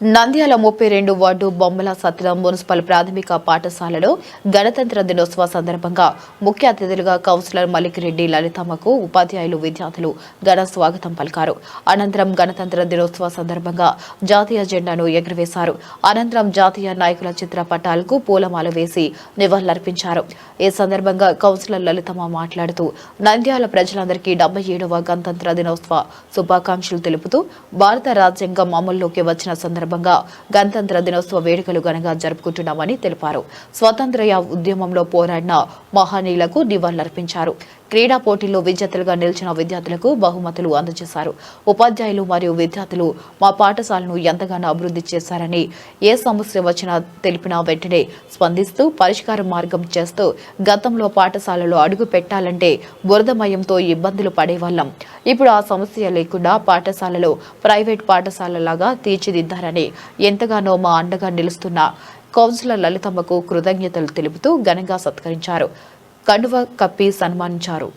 నంద్యాల ముప్పై రెండు వార్డు బొమ్మల సత్రం మున్సిపల్ ప్రాథమిక పాఠశాలలో గణతంత్ర దినోత్సవ సందర్భంగా ముఖ్య అతిథులుగా కౌన్సిలర్ మలికిరెడ్డి లలితమ్మకు ఉపాధ్యాయులు విద్యార్థులు ఘన స్వాగతం పలికారు. అనంతరం గణతంత్ర దినోత్సవ సందర్భంగా జాతీయ జెండాను ఎగురవేశారు. అనంతరం జాతీయ నాయకుల చిత్రపటాలకు పూలమాల వేసి నివాళులర్పించారు. ఈ సందర్భంగా కౌన్సిలర్ లలితమ్మ మాట్లాడుతూ నంద్యాల ప్రజలందరికీ డెబ్బై ఏడవ గణతంత్ర దినోత్సవ శుభాకాంక్షలు తెలుపుతూ భారత రాజ్యాంగం అమల్లోకి వచ్చిన సందర్భంగా గణతంత్ర దినోత్సవ వేడుకలు ఘనంగా జరుపుకుంటున్నామని తెలిపారు. స్వాతంత్ర్య ఉద్యమంలో పోరాడిన మహనీయులకు నివాళులర్పించారు. క్రీడా పోటీల్లో విజేతలుగా నిలిచిన విద్యార్థులకు బహుమతులు అందజేశారు. ఉపాధ్యాయులు మరియు విద్యార్థులు మా పాఠశాలను ఎంతగానో అభివృద్ధి చేశారని ఏ సమస్య వచ్చినా తెలిపినా వెంటనే స్పందిస్తూ పరిష్కార మార్గం చేస్తూ గతంలో పాఠశాలలో అడుగు పెట్టాలంటే బురదమయంతో ఇబ్బందులు పడేవాళ్ళం. ఇప్పుడు ఆ సమస్య లేకుండా పాఠశాలలో ప్రైవేట్ పాఠశాలలాగా తీర్చిదిద్దారని ఎంతగానో మా అండగా నిలుస్తున్న కౌన్సిలర్ లలితమ్మకు కృతజ్ఞతలు తెలుపుతూ ఘనంగా సత్కరించారు. కండువ కప్పి సన్మానించారు